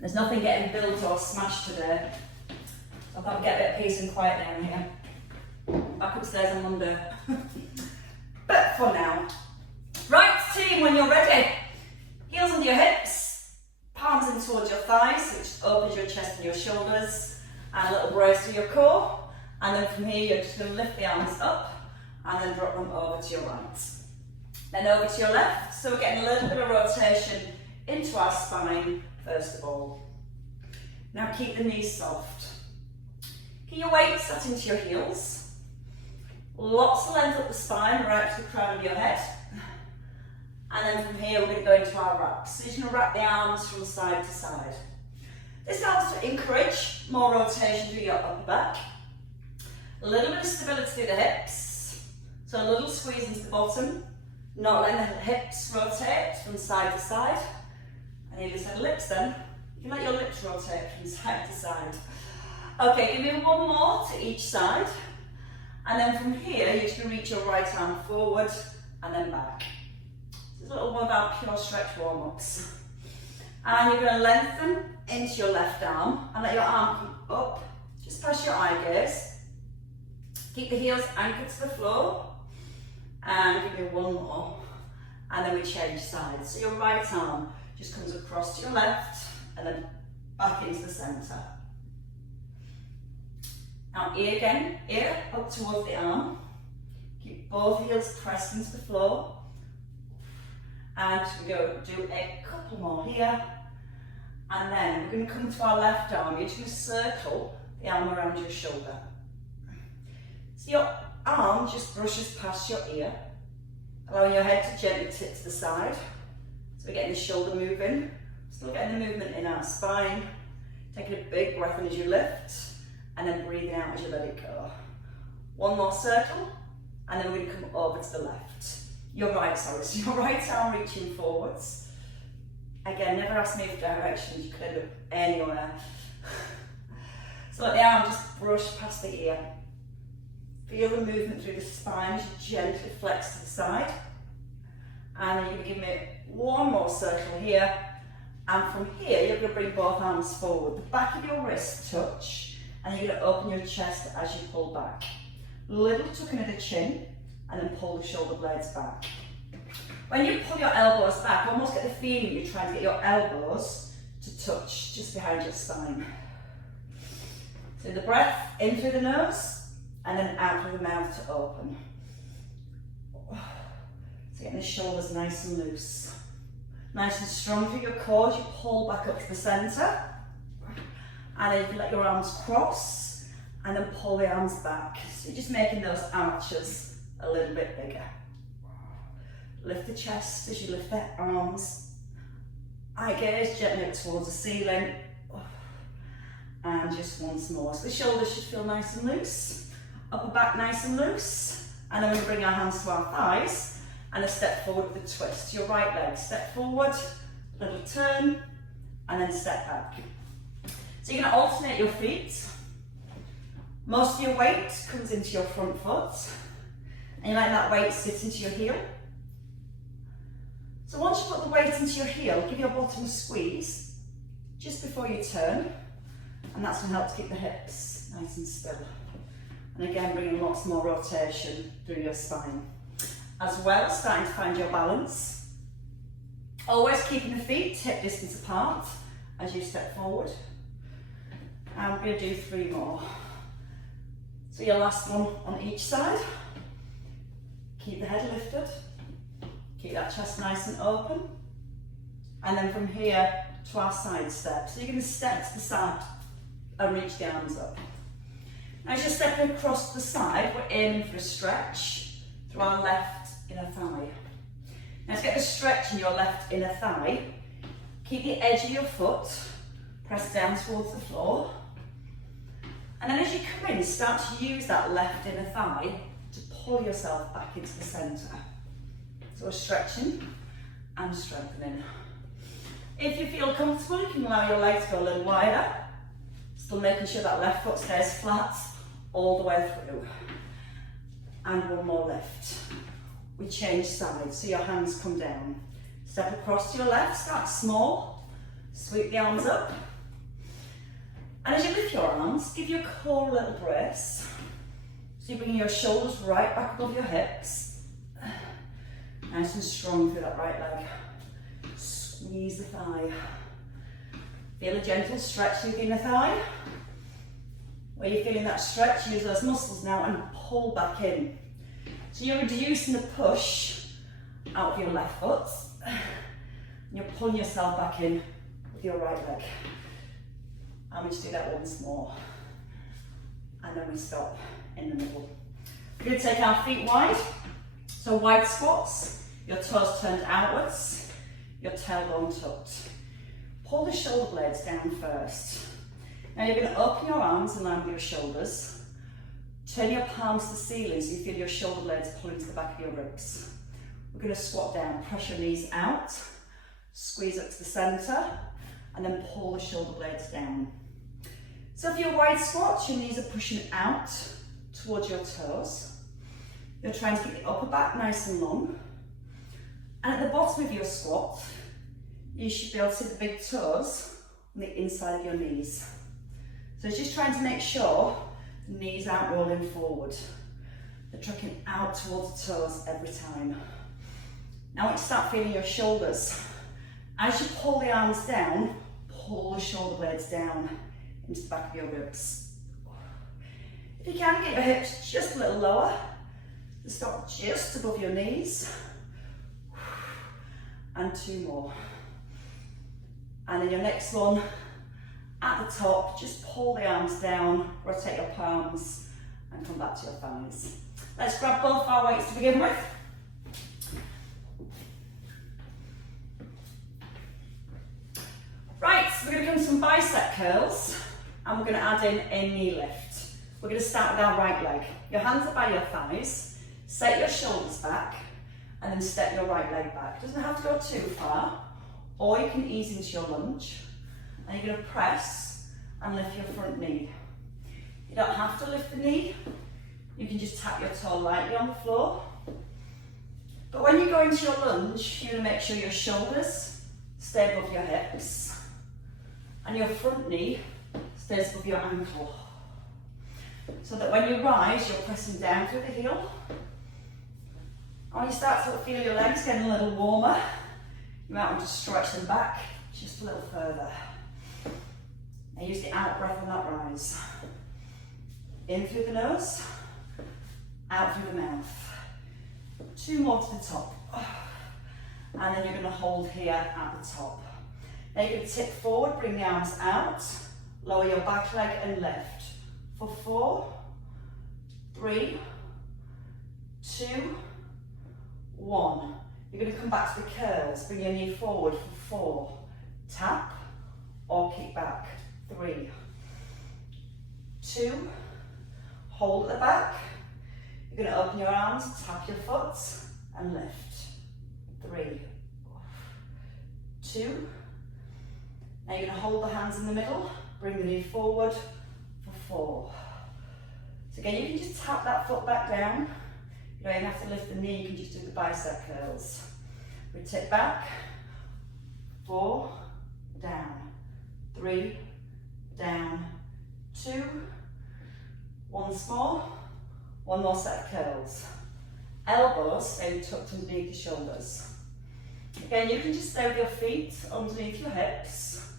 There's nothing getting built or smashed today. So I thought I'd get a bit of peace and quiet down here. Back upstairs on Monday. But for now. Right, team, when you're ready. Heels under your hips, palms in towards your thighs, which opens your chest and your shoulders, and a little brace to your core. And then from here, you're just going to lift the arms up and then drop them over to your right. Then over to your left. So we're getting a little bit of rotation into our spine, first of all. Now keep the knees soft. Keep your weight set into your heels. Lots of length up the spine, right to the crown of your head. And then from here, we're going to go into our wraps. So you're just going to wrap the arms from side to side. This helps to encourage more rotation through your upper back. A little bit of stability through the hips. So a little squeeze into the bottom. Not letting the hips rotate from side to side. And you just had lips then. You can let your lips rotate from side to side. Okay, give me one more to each side. And then from here, you're just going to reach your right arm forward and then back. This is a little one of our pure stretch warm-ups. And you're going to lengthen into your left arm and let your arm come up just past your eye gaze. Keep the heels anchored to the floor. And give me one more. And then we change sides. So your right arm just comes across to your left and then back into the centre. Now ear again, ear up towards the arm. Keep both heels pressed into the floor. And we go do a couple more here. And then we're going to come to our left arm. You're just going to circle the arm around your shoulder. So your arm just brushes past your ear, allowing your head to gently tip to the side. So we're getting the shoulder moving, still getting the movement in our spine. Taking a big breath in as you lift, and then breathing out as you let it go. One more circle, and then we're going to come over to the left. So your right arm reaching forwards. Again, never ask me for directions, you could end up anywhere. So let the arm just brush past the ear. Feel the movement through the spine as you gently flex to the side. And then you're going to give me one more circle here. And from here, you're going to bring both arms forward. The back of your wrists touch. And you're going to open your chest as you pull back. Little tuck into the chin. And then pull the shoulder blades back. When you pull your elbows back, almost get the feeling you're trying to get your elbows to touch just behind your spine. So the breath in through the nose. And then out through the mouth to open. So getting the shoulders nice and loose. Nice and strong through your core as you pull back up to the centre. And then you can let your arms cross and then pull the arms back. So you're just making those arches a little bit bigger. Lift the chest as you lift the arms. Eye gaze gently up towards the ceiling. And just once more. So the shoulders should feel nice and loose. Upper back nice and loose. And then we bring our hands to our thighs and a step forward with a twist. Your right leg, step forward, little turn, and then step back. So you're going to alternate your feet. Most of your weight comes into your front foot. And you let that weight sit into your heel. So once you put the weight into your heel, give your bottom a squeeze just before you turn. And that's going to help to keep the hips nice and still. And again, bringing lots more rotation through your spine. As well, starting to find your balance. Always keeping the feet hip distance apart as you step forward. And we're going to do 3 more. So your last one on each side. Keep the head lifted. Keep that chest nice and open. And then from here to our side step. So you're going to step to the side and reach the arms up. As you're stepping across the side, we're aiming for a stretch through our left inner thigh. Now to get the stretch in your left inner thigh, keep the edge of your foot pressed down towards the floor. And then as you come in, start to use that left inner thigh to pull yourself back into the centre. So we're stretching and strengthening. If you feel comfortable, you can allow your legs to go a little wider. Still making sure that left foot stays flat all the way through. And one more lift. We change sides, so your hands come down. Step across to your left, start small. Sweep the arms up. And as you lift your arms, give your core a little brace. So you're bringing your shoulders right back above your hips. Nice and strong through that right leg. Squeeze the thigh. Feel a gentle stretch through the inner thigh. Where you're feeling that stretch, use those muscles now and pull back in. So you're reducing the push out of your left foot. And you're pulling yourself back in with your right leg. And we just do that once more. And then we stop in the middle. We're going to take our feet wide. So wide squats, your toes turned outwards, your tailbone tucked. Pull the shoulder blades down first. Now you're going to open your arms in line with your shoulders. Turn your palms to the ceiling so you feel your shoulder blades pulling to the back of your ribs. We're going to squat down, press your knees out, squeeze up to the centre, and then pull the shoulder blades down. So if you're wide squats, your knees are pushing out towards your toes. You're trying to keep the upper back nice and long. And at the bottom of your squat, you should be able to see the big toes on the inside of your knees. So it's just trying to make sure the knees aren't rolling forward. They're trucking out towards the toes every time. Now once you start feeling your shoulders, as you pull the arms down, pull the shoulder blades down into the back of your ribs. If you can, get your hips just a little lower. Stop just above your knees. And 2 more. And then your next one, at the top, just pull the arms down, rotate your palms, and come back to your thighs. Let's grab both our weights to begin with. Right, so we're going to do some bicep curls, and we're going to add in a knee lift. We're going to start with our right leg. Your hands are by your thighs, set your shoulders back, and then step your right leg back. It doesn't have to go too far, or you can ease into your lunge. And you're going to press and lift your front knee. You don't have to lift the knee, you can just tap your toe lightly on the floor. But when you go into your lunge, you're going to make sure your shoulders stay above your hips, and your front knee stays above your ankle. So that when you rise, you're pressing down through the heel. And when you start to feel your legs getting a little warmer, you might want to stretch them back just a little further. Now use the out breath on that rise. In through the nose, out through the mouth. 2 more to the top. And then you're going to hold here at the top. Now you're going to tip forward, bring the arms out, lower your back leg and lift. For 4, 3, 2, 1. You're going to come back to the curls, bring your knee forward for 4. Tap or kick back. 3, 2, hold at the back. You're going to open your arms, tap your foot and lift. 3, 2. Now you're going to hold the hands in the middle, bring the knee forward for 4. So again, you can just tap that foot back down. You don't even have to lift the knee, you can just do the bicep curls. We tip back, 4, down, 3, down, 2, once more, 1 more set of curls. Elbows stay tucked underneath the shoulders. Again, you can just stay with your feet underneath your hips.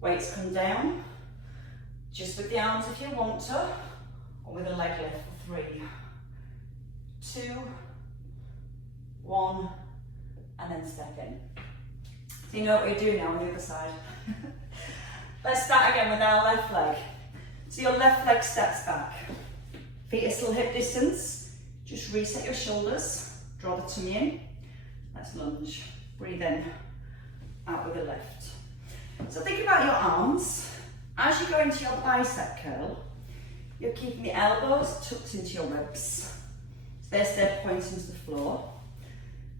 Weights come down, just with the arms if you want to, or with a leg lift for 3, 2, 1, and then step in. So you know what we do now on the other side. Let's start again with our left leg. So your left leg steps back. Feet are still hip distance. Just reset your shoulders, draw the tummy in. Let's lunge. Breathe in, out with a lift. So think about your arms. As you go into your bicep curl, you're keeping the elbows tucked into your ribs. So they stay pointing to the floor.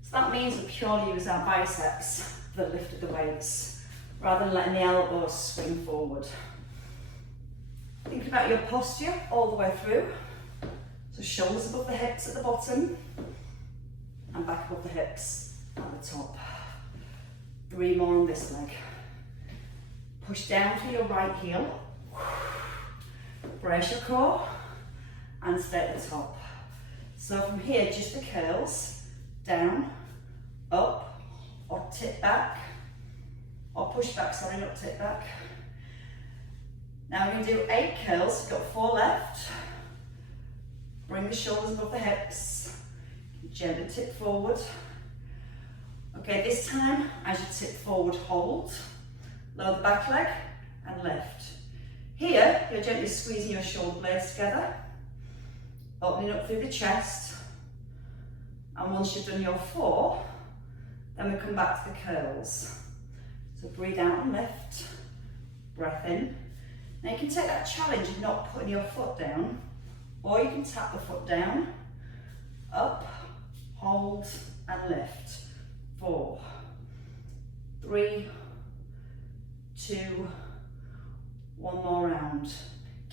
So that means we purely use our biceps for the lift of the weights, rather than letting the elbows swing forward. Think about your posture all the way through. So shoulders above the hips at the bottom, and back above the hips at the top. 3 more on this leg. Push down to your right heel. Brace your core and stay at the top. So from here, just the curls, down, up, or tip back, or push back, sorry, not tip back. Now we're going to do 8 curls, we've got 4 left. Bring the shoulders above the hips, gently tip forward. Okay, this time, as you tip forward, hold, lower the back leg, and lift. Here, you're gently squeezing your shoulder blades together, opening up through the chest, and once you've done your 4, then we come back to the curls. So breathe out and lift, breath in. Now you can take that challenge of not putting your foot down, or you can tap the foot down, up, hold, and lift. 4, 3, 2, 1 more round.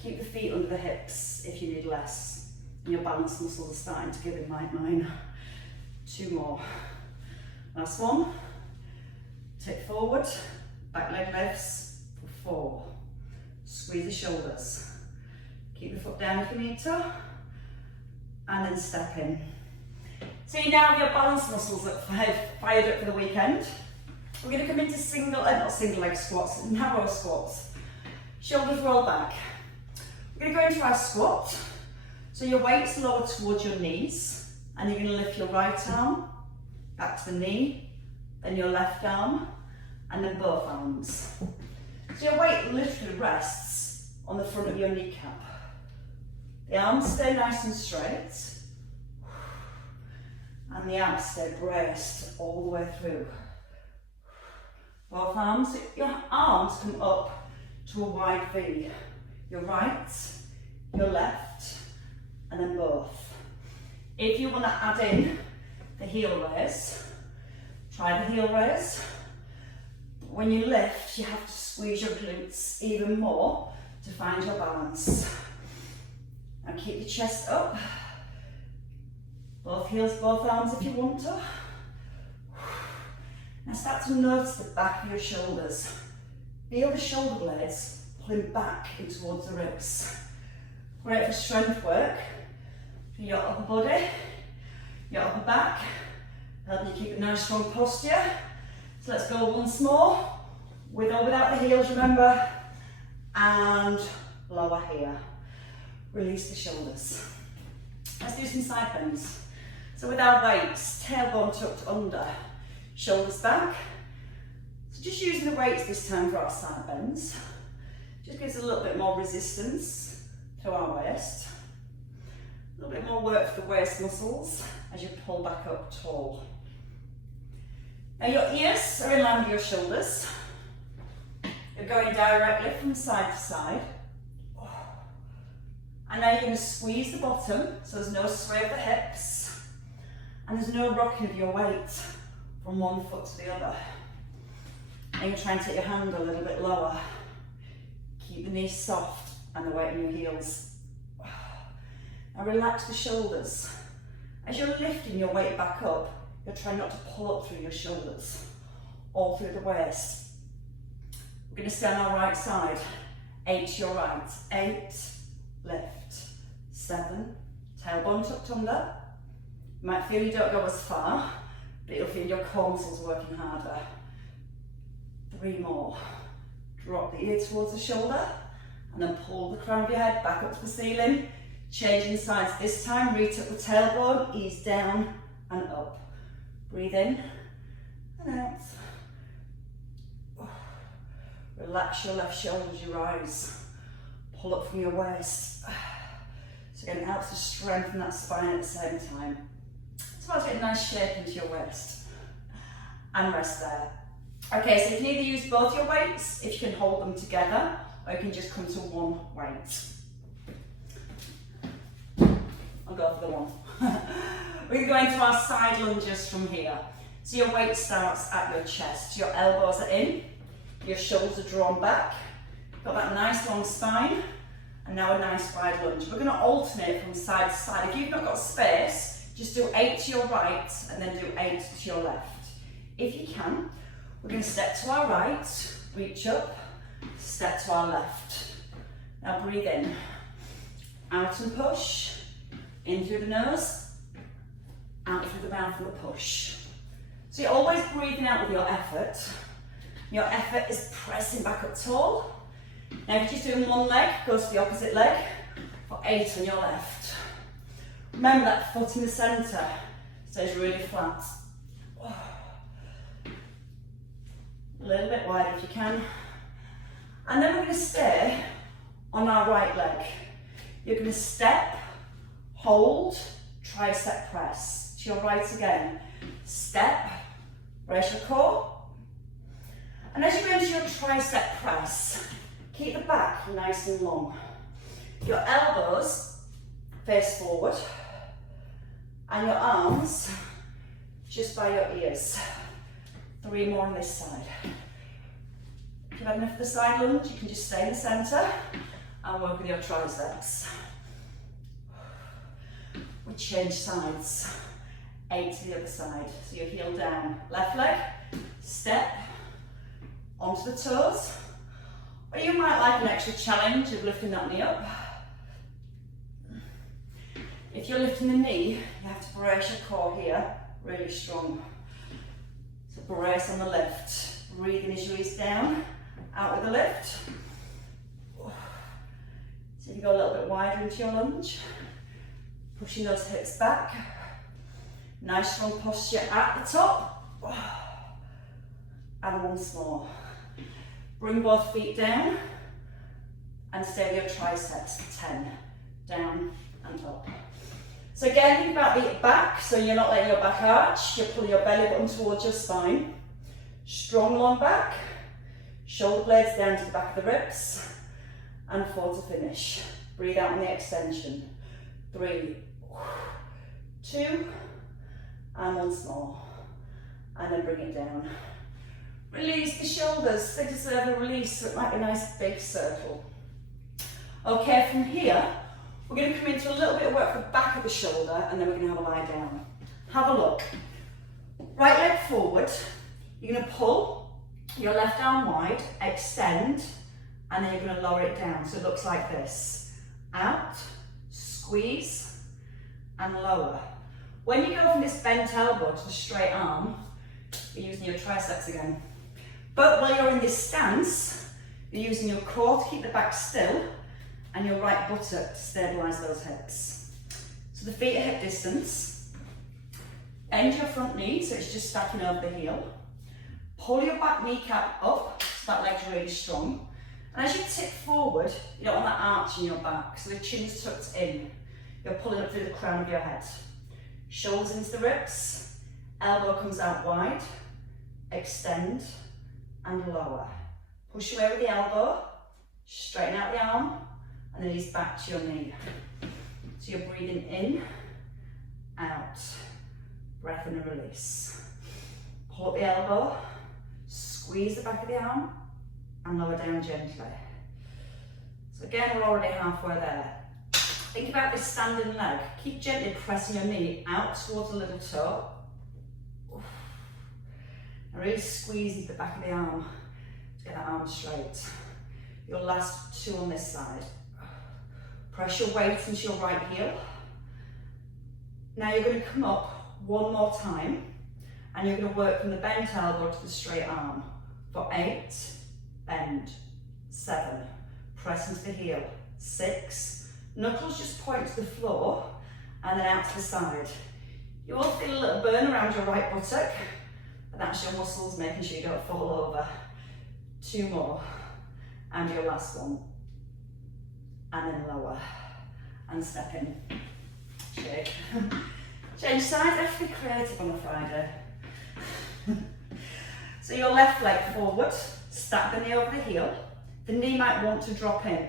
Keep the feet under the hips if you need less. And your balance muscles are starting to give in like mine. 2 more. Last one. Tip forward, back leg lifts for 4. Squeeze the shoulders. Keep the foot down if you need to. And then step in. So you now have your balance muscles fired up for the weekend. We're going to come into not single leg squats, narrow squats. Shoulders roll back. We're going to go into our squat. So your weight's lower towards your knees, and you're going to lift your right arm back to the knee, then your left arm, and then both arms. So your weight literally rests on the front of your kneecap. The arms stay nice and straight, and the abs stay braced all the way through. Both arms, your arms come up to a wide V. Your right, your left, and then both. If you want to add in the heel raise, try the heel raise. When you lift, you have to squeeze your glutes even more to find your balance. And keep your chest up. Both heels, both arms if you want to. Now start to notice the back of your shoulders. Feel the shoulder blades pulling back in towards the ribs. Great for strength work for your upper body, your upper back, helping you keep a nice strong posture. So let's go once more, with or without the heels, remember, and lower here. Release the shoulders. Let's do some side bends. So with our weights, tailbone tucked under, shoulders back. So just using the weights this time for our side bends. Just gives a little bit more resistance to our waist. A little bit more work for the waist muscles as you pull back up tall. Now your ears are in line with your shoulders. You're going directly from side to side. And now you're going to squeeze the bottom, so there's no sway of the hips, and there's no rocking of your weight from one foot to the other. And you're trying to take your hand a little bit lower. Keep the knees soft and the weight in your heels. Now relax the shoulders. As you're lifting your weight back up, you're trying not to pull up through your shoulders, all through the waist. We're going to stay on our right side. 8 to your right. 8, lift. 7, tailbone tucked under. You might feel you don't go as far, but you'll feel your core muscles working harder. 3 more. Drop the ear towards the shoulder, and then pull the crown of your head back up to the ceiling. Changing sides this time, reach up the tailbone, ease down and up. Breathe in and out. Relax your left shoulder as you rise. Pull up from your waist. So again, it helps to strengthen that spine at the same time. So let's get a nice shape into your waist. And rest there. Okay, so you can either use both your weights, if you can hold them together, or you can just come to one weight. I'll go for the one. We're going to our side lunges from here. So your weight starts at your chest. Your elbows are in, your shoulders are drawn back. Got that nice long spine, and now a nice wide lunge. We're going to alternate from side to side. If you've not got space, just do 8 to your right, and then do 8 to your left. If you can, we're going to step to our right, reach up, step to our left. Now breathe in, out and push, in through the nose, out through the mouth and the push. So you're always breathing out with your effort. Your effort is pressing back up tall. Now if you're just doing one leg, go to the opposite leg for 8 on your left. Remember that foot in the centre stays really flat. A little bit wider if you can. And then we're going to stay on our right leg. You're going to step, hold, tricep press. To your right again. Step, brace your core. And as you go into your tricep press, keep the back nice and long. Your elbows face forward and your arms just by your ears. 3 more on this side. If you've had enough of the side lunge, you can just stay in the centre and work with your triceps. We change sides. 8 to the other side. So your heel down, left leg, step onto the toes. Or you might like an extra challenge of lifting that knee up. If you're lifting the knee, you have to brace your core here, really strong. So brace on the lift. Breathing as you ease down, out with the lift. So you go a little bit wider into your lunge. Pushing those hips back. Nice strong posture at the top. And once more. Bring both feet down and stay with your triceps. 10. Down and up. So again, think about the back, so you're not letting your back arch, you're pulling your belly button towards your spine. Strong long back, shoulder blades down to the back of the ribs, and 4 to finish. Breathe out on the extension. 3, 2, and once more. And then bring it down. Release the shoulders, they deserve a release, so it might be a nice big circle. Okay, from here, we're going to come into a little bit of work for the back of the shoulder, and then we're going to have a lie down. Have a look. Right leg forward, you're going to pull your left arm wide, extend, and then you're going to lower it down, so it looks like this. Out, squeeze, and lower. When you go from this bent elbow to the straight arm, you're using your triceps again. But while you're in this stance, you're using your core to keep the back still and your right buttock to stabilise those hips. So the feet are hip distance. Bend your front knee so it's just stacking over the heel. Pull your back kneecap up so that leg's really strong. And as you tip forward, you don't want that arch in your back, so the chin's tucked in. You're pulling up through the crown of your head. Shoulders into the ribs, elbow comes out wide, extend and lower. Push away with the elbow, straighten out the arm, and then ease back to your knee. So you're breathing in, out, breath in and release. Pull up the elbow, squeeze the back of the arm, and lower down gently. So again, we're already halfway there. Think about this standing leg. Keep gently pressing your knee out towards the little toe. And really squeeze into the back of the arm to get that arm straight. Your last 2 on this side. Press your weight into your right heel. Now you're going to come up 1 more time and you're going to work from the bent elbow to the straight arm. For 8, bend, 7, press into the heel, 6, knuckles just point to the floor and then out to the side. You will feel a little burn around your right buttock, but that's your muscles making sure you don't fall over. 2 more, and your last one. And then lower, and step in. Shake. Change sides, I have to be creative on a Friday. So your left leg forward, stack the knee over the heel. The knee might want to drop in.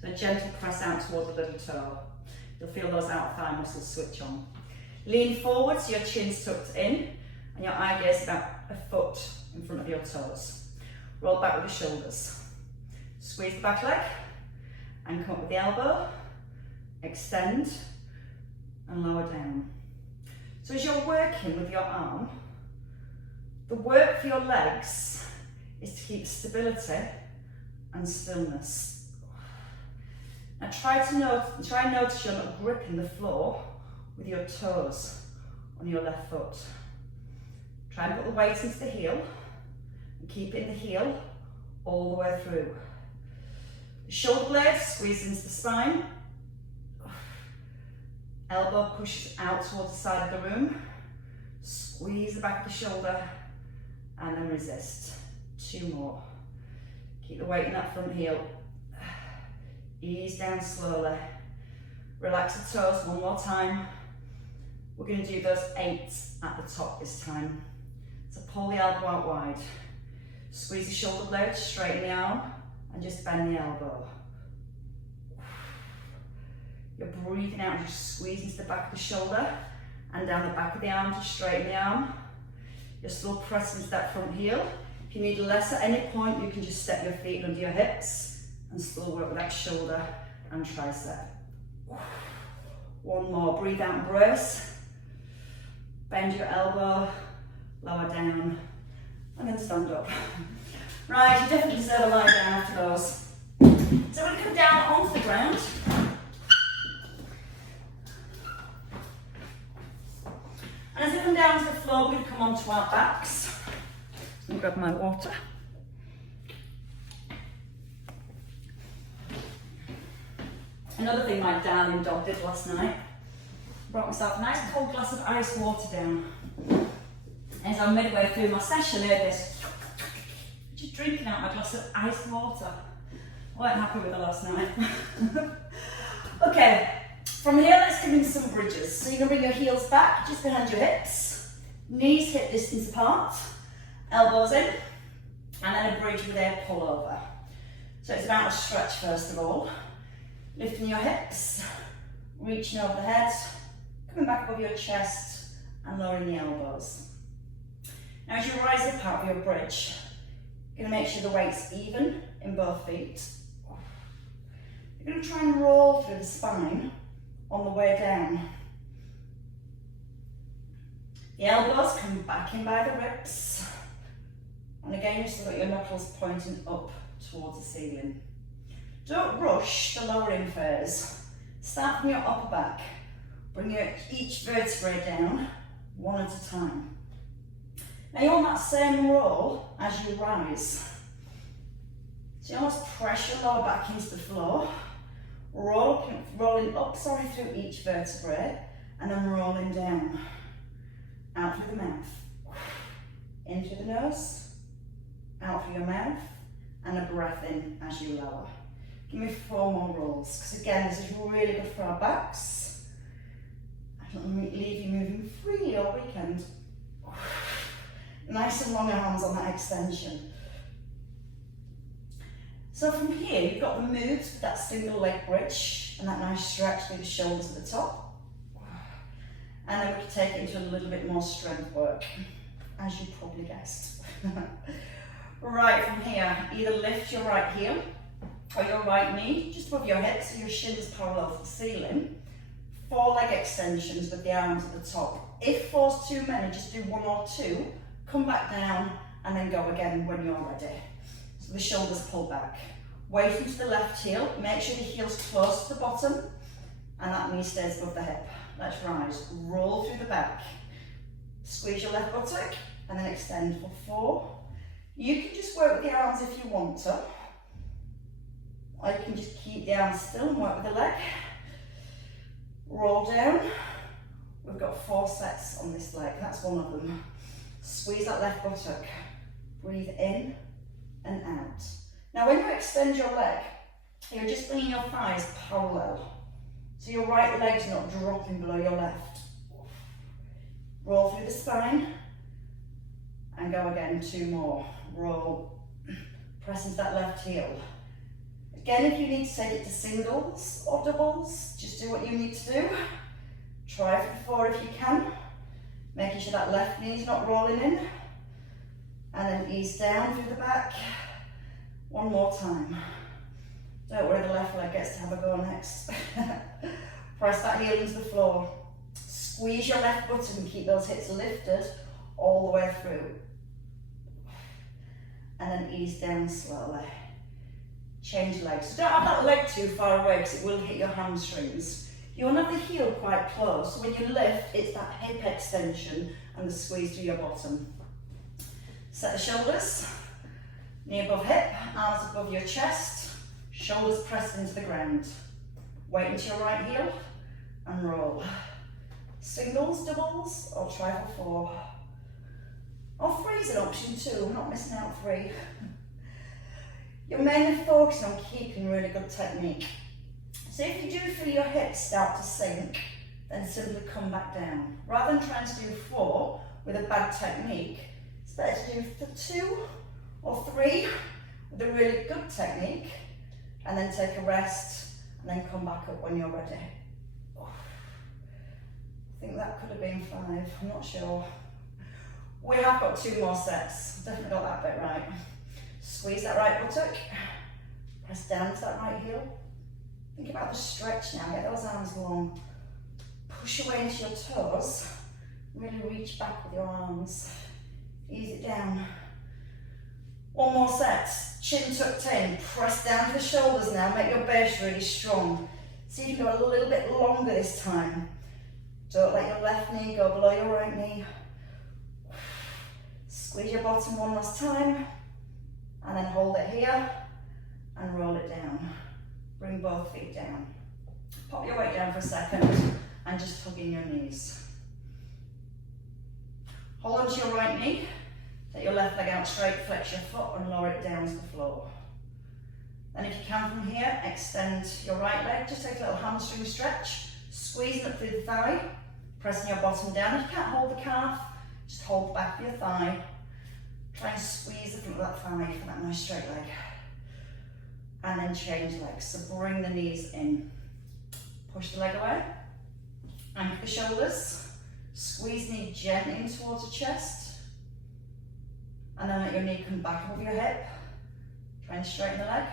So a gentle press out towards the little toe. You'll feel those outer thigh muscles switch on. Lean forward so your chin's tucked in and your eye gaze about a foot in front of your toes. Roll back with the shoulders. Squeeze the back leg and come up with the elbow. Extend and lower down. So as you're working with your arm, the work for your legs is to keep stability and stillness. Now try and notice you're not gripping the floor with your toes on your left foot. Try and put the weight into the heel and keep it in the heel all the way through. The shoulder blade squeeze into the spine. Elbow pushes out towards the side of the room. Squeeze the back of the shoulder and then resist. 2 more. Keep the weight in that front heel. Ease down slowly. Relax the toes 1 more time. We're going to do those 8 at the top this time. So pull the elbow out wide. Squeeze the shoulder blade, straighten the arm, and just bend the elbow. You're breathing out, just squeeze into the back of the shoulder and down the back of the arm to straighten the arm. You're still pressing into that front heel. If you need less at any point, you can just step your feet under your hips and still work with that shoulder and tricep. 1 more, breathe out and brace. Bend your elbow, lower down, and then stand up. Right, you definitely deserve a lie down after those. So we're going to come down onto the ground. And as we come down to the floor, we're going to come onto our backs. I'll grab my water. Another thing my darling dog did last night, brought myself a nice cold glass of iced water down. As I'm midway through my session, I heard this, just drinking out my glass of iced water. I wasn't happy with it last night. Okay, from here let's come into some bridges. So you're going to bring your heels back, just behind your hips, knees hip distance apart, elbows in, and then a bridge with a pull over. So it's about a stretch first of all. Lifting your hips, reaching over the head, coming back above your chest and lowering the elbows. Now as you rise up out of your bridge, you're going to make sure the weight's even in both feet. You're going to try and roll through the spine on the way down. The elbows come back in by the ribs. And again, you've still got your knuckles pointing up towards the ceiling. Don't rush the lowering phase. Start from your upper back. Bring each vertebrae down, 1 at a time. Now you're on that same roll as you rise. So you almost press your lower back into the floor, rolling up through each vertebrae, and then rolling down. Out through the mouth. In through the nose, out through your mouth, and a breath in as you lower. Give me 4 more rolls, because again, this is really good for our backs. I don't want to leave you moving freely all weekend. Nice and long arms on that extension. So from here, you've got the moves with that single leg bridge and that nice stretch through the shoulders at the top. And then we can take it into a little bit more strength work, as you probably guessed. Right, from here, either lift your right heel or your right knee just above your hips so your shins parallel to the ceiling. 4 leg extensions with the arms at the top. If 4's too many, just do 1 or 2, come back down and then go again when you're ready. So the shoulders pull back. Weight into the left heel, make sure the heel's close to the bottom and that knee stays above the hip. Let's rise, roll through the back. Squeeze your left buttock and then extend for 4. You can just work with the arms if you want to. Or you can just keep the arms still and work with the leg. Roll down. We've got 4 sets on this leg, that's one of them. Squeeze that left buttock. Breathe in and out. Now when you extend your leg, you're just bringing your thighs parallel. So your right leg's not dropping below your left. Roll through the spine. And go again, 2 more. Roll. Press into that left heel. Again, if you need to take it to singles or doubles, just do what you need to do. Try for 4 if you can. Making sure that left knee's not rolling in. And then ease down through the back. 1 more time. Don't worry, the left leg gets to have a go next. Press that heel into the floor. Squeeze your left button and keep those hips lifted all the way through. And then ease down slowly. change legs. So don't have that leg too far away because it will hit your hamstrings. You want to have the heel quite close, so when you lift, it's that hip extension and the squeeze to your bottom. Set the shoulders, knee above hip, arms above your chest, shoulders pressed into the ground. Weight into your right heel and roll. Singles, doubles, or try for 4. Or 3 is an option too, I'm not missing out 3. You're mainly focusing on keeping really good technique. So if you do feel your hips start to sink, then simply come back down. Rather than trying to do 4 with a bad technique, it's better to do 2 or 3 with a really good technique, and then take a rest, and then come back up when you're ready. I think that could have been 5, I'm not sure. We have got 2 more sets, definitely got that bit right. Squeeze that right buttock, press down to that right heel. Think about the stretch now, get those arms long. Push away into your toes, really reach back with your arms. Ease it down. 1 more set, chin tucked in, press down to the shoulders now, make your base really strong. See if you can go a little bit longer this time. Don't let your left knee go below your right knee. Squeeze your bottom 1 last time, and then hold it here, and roll it down. Bring both feet down. Pop your weight down for a second, and just hug in your knees. Hold onto your right knee, take your left leg out straight, flex your foot, and lower it down to the floor. Then if you can from here, extend your right leg, just take a little hamstring stretch, squeezing up through the thigh, pressing your bottom down. If you can't hold the calf, just hold the back of your thigh. Try and squeeze the front of that thigh for that nice straight leg. And then change legs, so bring the knees in. Push the leg away, anchor the shoulders, squeeze knee gently in towards the chest, and then let your knee come back above your hip. Try and straighten the leg,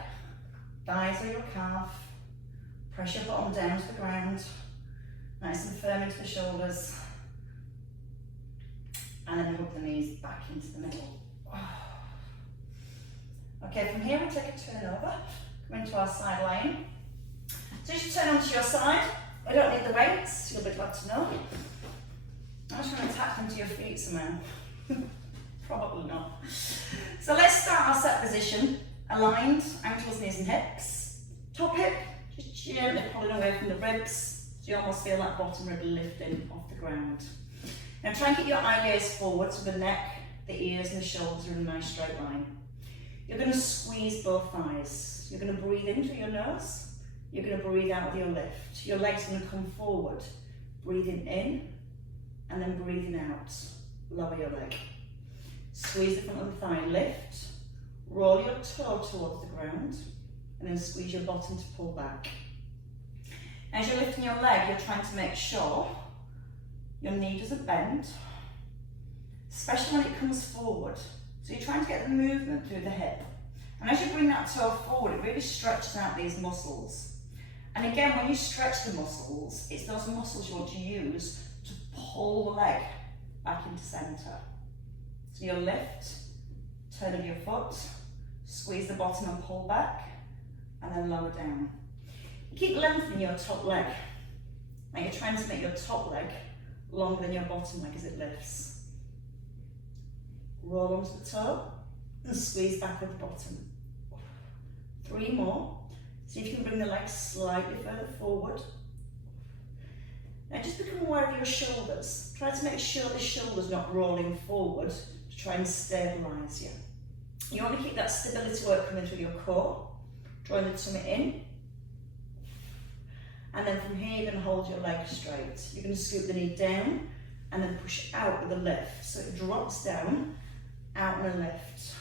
thighs or your calf, press your bottom down to the ground, nice and firm into the shoulders, and then hug the knees back into the middle. Okay, from here we'll take a turn over, come into our side lying. So as you turn onto your side, I don't need the weights, you'll be glad to know. I'm just going to tap into your feet somehow. Probably not. So let's start our set position, aligned, ankles, knees and hips. Top hip, just gently pulling away from the ribs, so you almost feel that bottom rib lifting off the ground. Now try and keep your eye gaze forward, so the neck, the ears and the shoulders are in a nice straight line. You're going to squeeze both thighs. You're going to breathe in through your nose. You're going to breathe out with your lift. Your legs are going to come forward. Breathing in and then breathing out. Lower your leg. Squeeze the front of the thigh, lift. Roll your toe towards the ground and then squeeze your bottom to pull back. As you're lifting your leg, you're trying to make sure your knee doesn't bend, especially when it comes forward. So you're trying to get the movement through the hip. And as you bring that toe forward, it really stretches out these muscles. And again, when you stretch the muscles, it's those muscles you want to use to pull the leg back into center. So you lift, turn of your foot, squeeze the bottom and pull back, and then lower down. You keep lengthening your top leg. Now you're trying to make your top leg longer than your bottom leg as it lifts. Roll onto the toe and squeeze back with the bottom. 3 more. See if you can bring the legs slightly further forward. Now just become aware of your shoulders. Try to make sure the shoulder's not rolling forward to try and stabilise you. You want to keep that stability work coming through your core. Drawing the tummy in. And then from here you're going to hold your leg straight. You're going to scoop the knee down and then push out with a lift. So it drops down, out and a lift.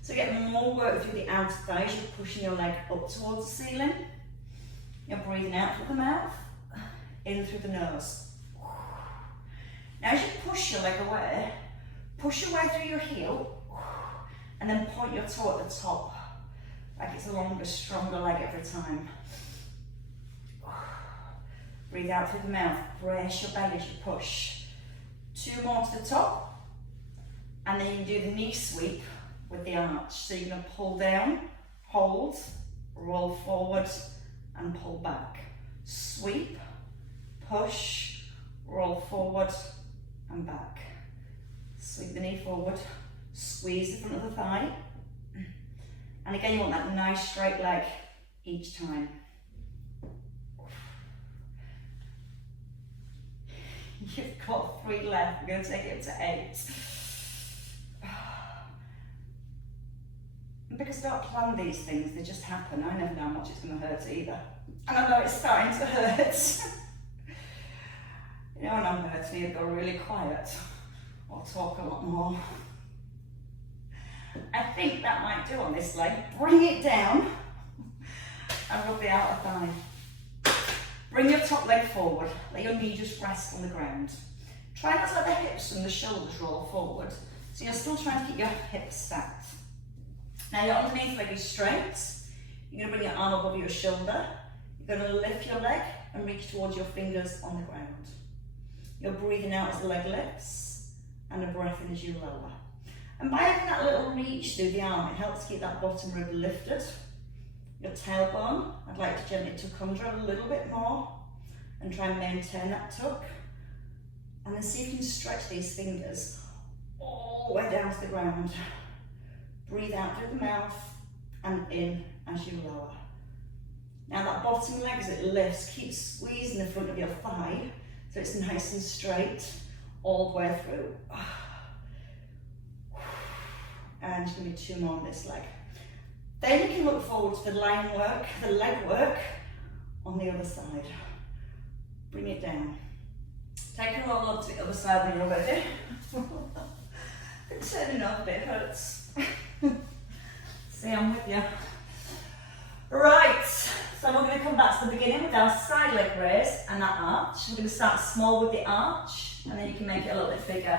So you're getting more work through the outer thighs. You're pushing your leg up towards the ceiling. You're breathing out through the mouth, in through the nose. Now as you push your leg away, push your way through your heel and then point your toe at the top. Like it's a longer, stronger leg every time. Breathe out through the mouth, brace your belly as you push. 2 more to the top, and then you can do the knee sweep with the arch. So you're going to pull down, hold, roll forward and pull back. Sweep, push, roll forward and back. Sweep the knee forward, squeeze the front of the thigh. And again, you want that nice straight leg each time. You've got 3 left, we're going to take it up to 8. And because I don't plan these things, they just happen. I never know how much it's going to hurt either. And I know it's starting to hurt. You know, when I'm hurting, I go really quiet or talk a lot more. I think that might do on this leg. Bring it down and rub the outer thigh. Bring your top leg forward, let your knee just rest on the ground. Try not to let the hips and the shoulders roll forward, so you're still trying to keep your hips stacked. Now your underneath leg is straight. You're going to bring your arm above your shoulder. You're going to lift your leg and reach towards your fingers on the ground. You're breathing out as the leg lifts, and a breath in as you lower. And by having that little reach through the arm, it helps keep that bottom rib lifted. Your tailbone, I'd like to gently tuck under a little bit more and try and maintain that tuck. And then see if you can stretch these fingers all the way down to the ground. Breathe out through the mouth and in as you lower. Now that bottom leg, as it lifts, keep squeezing the front of your thigh so it's nice and straight all the way through. And give me 2 more on this leg. Then you can look forward to the line work, the leg work on the other side. Bring it down. Take a roll up to the other side when you're ready. Turning over a bit hurts. See, I'm with you. Right, so we're going to come back to the beginning with our side leg raise and that arch. We're going to start small with the arch, and then you can make it a little bit bigger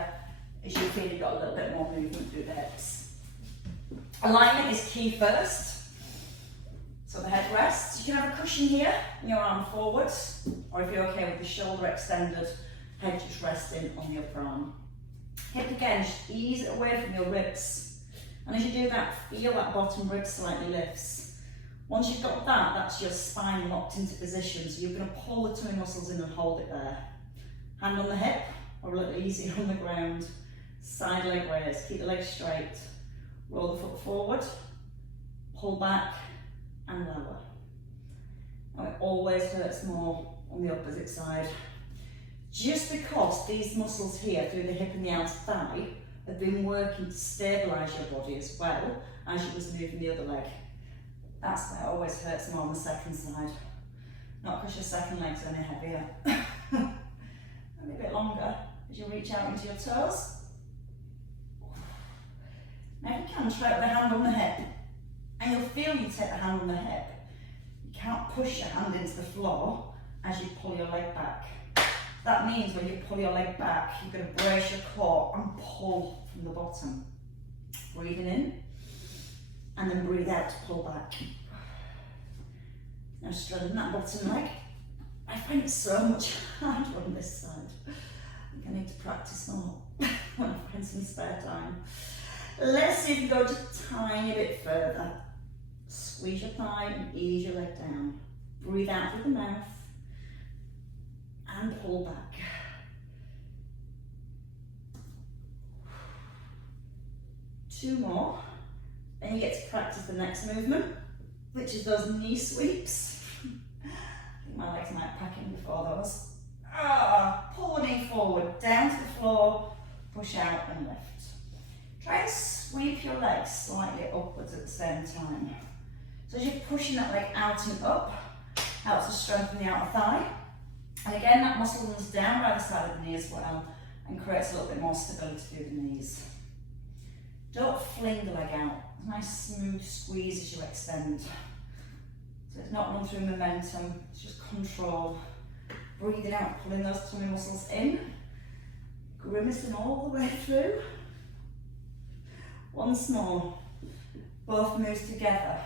as you feel you've got a little bit more movement through the hips. Alignment is key first. So the head rests. You can have a cushion here, and your arm forwards, or if you're okay with the shoulder extended, head just resting on the upper arm. Hip again, just ease it away from your ribs. And as you do that, feel that bottom rib slightly lifts. Once you've got that, that's your spine locked into position. So you're going to pull the tummy muscles in and hold it there. Hand on the hip, or a little easier on the ground. Side leg raise, keep the legs straight. Roll the foot forward, pull back and lower. Now it always hurts more on the opposite side. Just because these muscles here through the hip and the outer thigh have been working to stabilise your body as well as you was moving the other leg. That's why it always hurts more on the second side. Not because your second leg's any heavier. Maybe a bit longer as you reach out into your toes. Now if you can, try it with the hand on the hip. And you'll feel you take the hand on the hip. You can't push your hand into the floor as you pull your leg back. That means when you pull your leg back, you're going to brace your core and pull from the bottom. Breathing in, and then breathe out to pull back. Now straighten that bottom leg. I find it so much harder on this side. I think I need to practice more when I find some spare time. Let's see if you go just a tiny bit further. Squeeze your thigh and ease your leg down. Breathe out through the mouth and pull back. Two more. Then you get to practice the next movement, which is those knee sweeps. I think my legs might pack in before those. Pull the knee forward, down to the floor, push out and lift. Try and sweep your legs slightly upwards at the same time. So as you're pushing that leg out and up, helps to strengthen the outer thigh. And again, that muscle runs down by the side of the knee as well and creates a little bit more stability through the knees. Don't fling the leg out. A nice smooth squeeze as you extend. So it's not run through momentum, it's just control. Breathing out, pulling those tummy muscles in. Grimacing all the way through. Once more. Both moves together.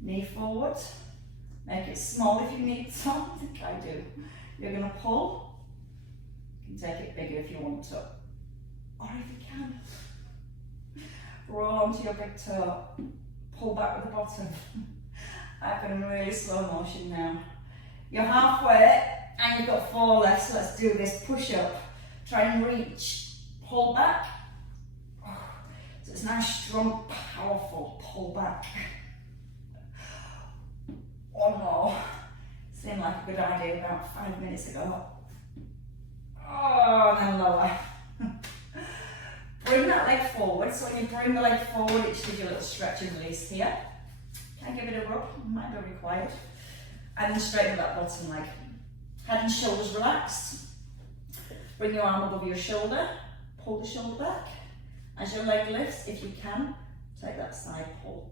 Knee forward. Make it small if you need to. I think I do. You're going to pull. You can take it bigger if you want to. Or if you can. Roll onto your big toe. Pull back with the bottom. I've got in really slow motion now. You're halfway and you've got 4 left, so let's do this. Push up, try and reach, pull back. So it's now strong, powerful pull back. One more. Seemed like a good idea about 5 minutes ago. Oh, and then lower. Bring that leg forward. So when you bring the leg forward, it should do a little stretch and release here. Can I give it a rub? Might be required. And then straighten that bottom leg. Head and shoulders relaxed. Bring your arm above your shoulder. Pull the shoulder back. As your leg lifts, if you can, take that side pull.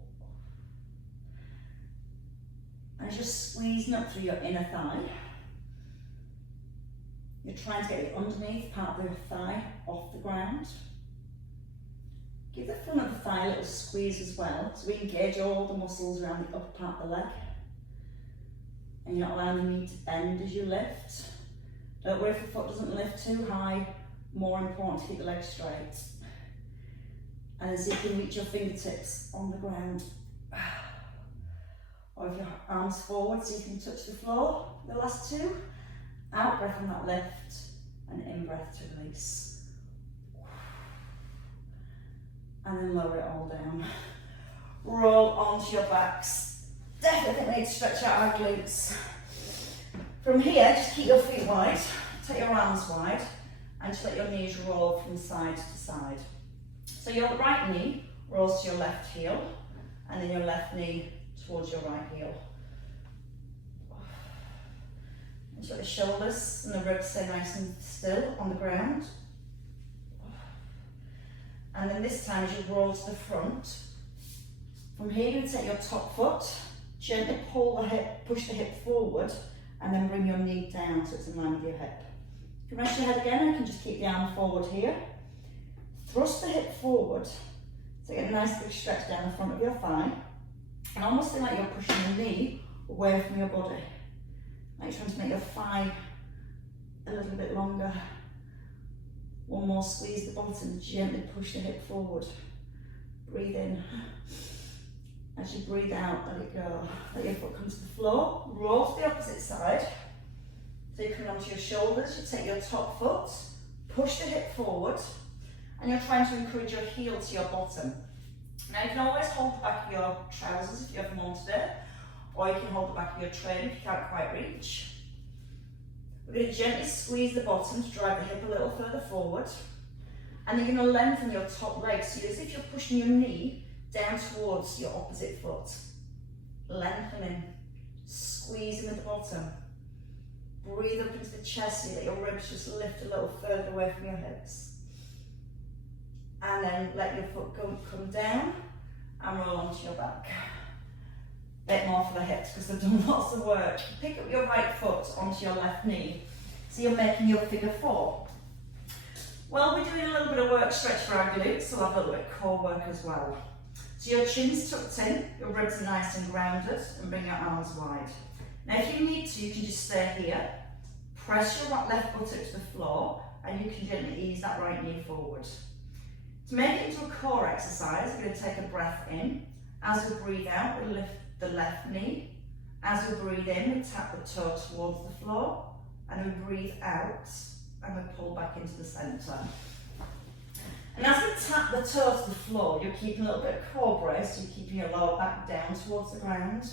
And just squeezing up through your inner thigh. You're trying to get the underneath part of the thigh off the ground. Give the front of the thigh a little squeeze as well, so we engage all the muscles around the upper part of the leg. And you're not allowing the knee to bend as you lift. Don't worry if the foot doesn't lift too high, more important to keep the leg straight. And then see if you can reach your fingertips on the ground. Or if your arms forward so you can touch the floor. The last 2. Out breath on that lift and in breath to release. And then lower it all down. Roll onto your backs. Definitely need to stretch out our glutes. From here, just keep your feet wide, take your arms wide, and just let your knees roll from side to side. So your right knee rolls to your left heel, and then your left knee towards your right heel. And let the shoulders and the ribs stay nice and still on the ground. And then this time, as you roll to the front, from here you take your top foot, gently pull the hip, push the hip forward, and then bring your knee down so it's in line with your hip. If you rest your head again, you can just keep the arm forward here. Thrust the hip forward, so get a nice big stretch down the front of your thigh, and almost feel like you're pushing the knee away from your body. Like you're trying to make your thigh a little bit longer. One more, squeeze the bottom, gently push the hip forward. Breathe in. As you breathe out, let it go. Let your foot come to the floor. Roll to the opposite side. So you come onto your shoulders, you take your top foot, push the hip forward, and you're trying to encourage your heel to your bottom. Now you can always hold the back of your trousers if you have them on today, or you can hold the back of your train if you can't quite reach. We're going to gently squeeze the bottom to drive the hip a little further forward, and you're going to lengthen your top leg, so as if you're pushing your knee down towards your opposite foot. Lengthening, squeezing at the bottom. Breathe up into the chest so that your ribs just lift a little further away from your hips. And then let your foot come down and roll onto your back. Bit more for the hips because they've done lots of work. Pick up your right foot onto your left knee. So you're making your figure 4. Well, we're doing a little bit of work stretch for our glutes, so we'll have a little bit of core work as well. So your chin's tucked in, your ribs are nice and grounded, and bring your arms wide. Now if you need to, you can just stay here, press your left buttock to the floor, and you can gently ease that right knee forward. To make it into a core exercise, we're going to take a breath in. As we breathe out, we lift the left knee. As we breathe in, we tap the toe towards the floor, and we breathe out, and we pull back into the centre. And as we tap the toe to the floor, you're keeping a little bit of core brace, you're keeping your lower back down towards the ground.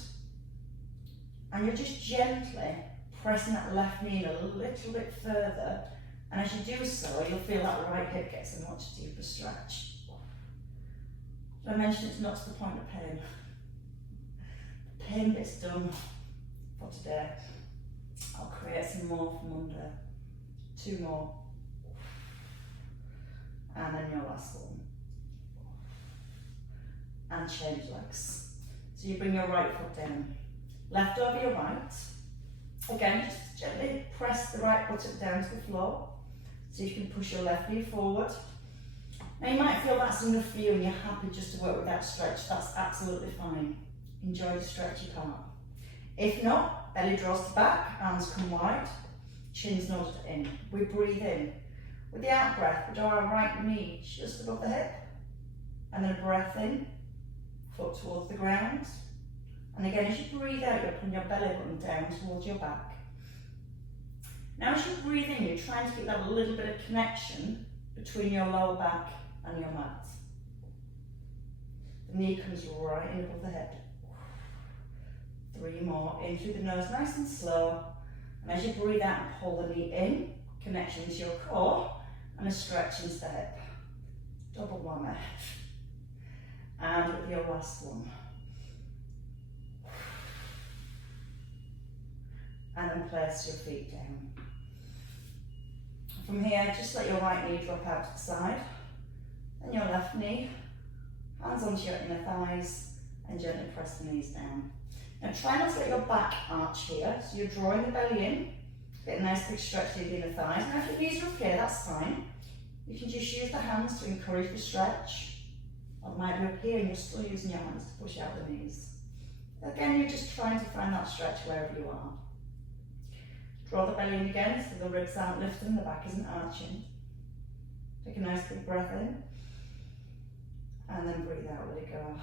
And you're just gently pressing that left knee in a little bit further. And as you do so, you'll feel that right hip gets a much deeper stretch. Did I mention it's not to the point of pain? The pain bit's done for today. I'll create some more for Monday. 2 more. And then your last one. And change legs. So you bring your right foot down. Left over your right. Again, just gently press the right buttock down to the floor. So you can push your left knee forward. Now you might feel that's enough for you and you're happy just to work with that stretch. That's absolutely fine. Enjoy the stretchy part. If not, belly draws to back, arms come wide, chin's nodded in. We breathe in. With the out breath, we draw our right knee just above the hip. And then a breath in, foot towards the ground. And again, as you breathe out, you're putting your belly button down towards your back. Now as you breathe in, you're trying to get that little bit of connection between your lower back and your mat. The knee comes right in above the hip. 3 more, in through the nose, nice and slow. And as you breathe out, pull the knee in, connection to your core, and a stretch into the hip. Double whammy. And with your last one. And then place your feet down. From here, just let your right knee drop out to the side. Then your left knee, hands onto your inner thighs, and gently press the knees down. Now try not to let your back arch here, so you're drawing the belly in, get a nice big stretch through the inner thighs. Now if your knees are up here, that's fine. You can just use the hands to encourage the stretch. Or it might be up here and you're still using your hands to push out the knees. Again, you're just trying to find that stretch wherever you are. Draw the belly in again so the ribs aren't lifting, the back isn't arching. Take a nice big breath in. And then breathe out, let it go.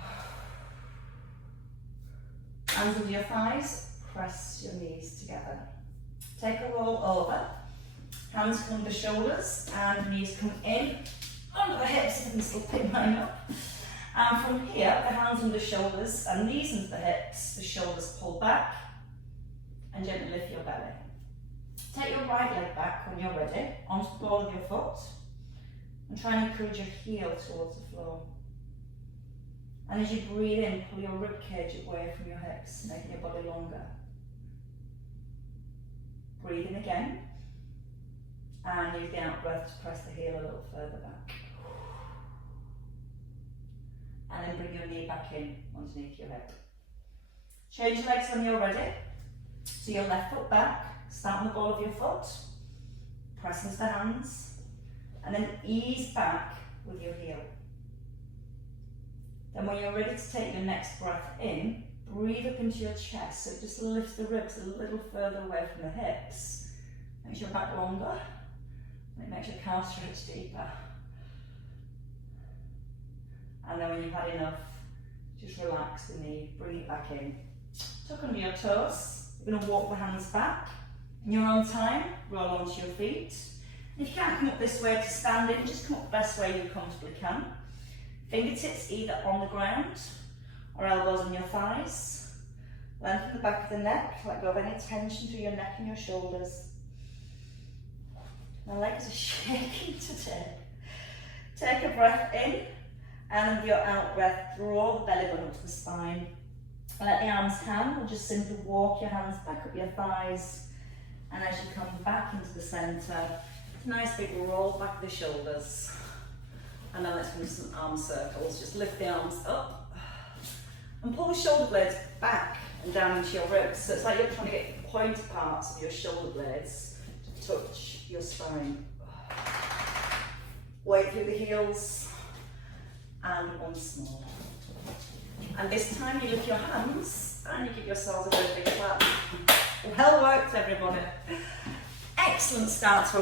Hands under your thighs, press your knees together. Take a roll over. Hands come under shoulders and knees come in under the hips. I can still pin mine up. And from here, the hands under shoulders and knees into the hips, the shoulders pull back and gently lift your belly. Take your right leg back when you're ready, onto the ball of your foot, and try and encourage your heel towards the floor. And as you breathe in, pull your rib cage away from your hips, making your body longer. Breathe in again, and use the out breath to press the heel a little further back. And then bring your knee back in underneath your hip. Change legs when you're ready. So your left foot back, start on the ball of your foot, press into the hands, and then ease back with your heel. Then when you're ready to take your next breath in, breathe up into your chest, so just lift the ribs a little further away from the hips. Makes your back longer, and it makes your calf stretch deeper. And then when you've had enough, just relax the knee, bring it back in. Tuck under your toes, you're going to walk the hands back. In your own time, roll onto your feet. If you can't come up this way to stand in, just come up the best way you comfortably can. Fingertips either on the ground or elbows on your thighs. Lengthen the back of the neck, let go of any tension through your neck and your shoulders. My legs are shaking today. Take a breath in, and with your out breath, draw the belly button up to the spine. Let the arms hang, or just simply walk your hands back up your thighs. And as you come back into the centre, nice big roll back of the shoulders. And then let's do some arm circles. Just lift the arms up and pull the shoulder blades back and down into your ribs. So it's like you're trying to get the pointed parts of your shoulder blades to touch your spine. Weight through the heels, and once more. And this time you lift your hands and you give yourselves a very big clap. Well worked, everybody. Excellent start to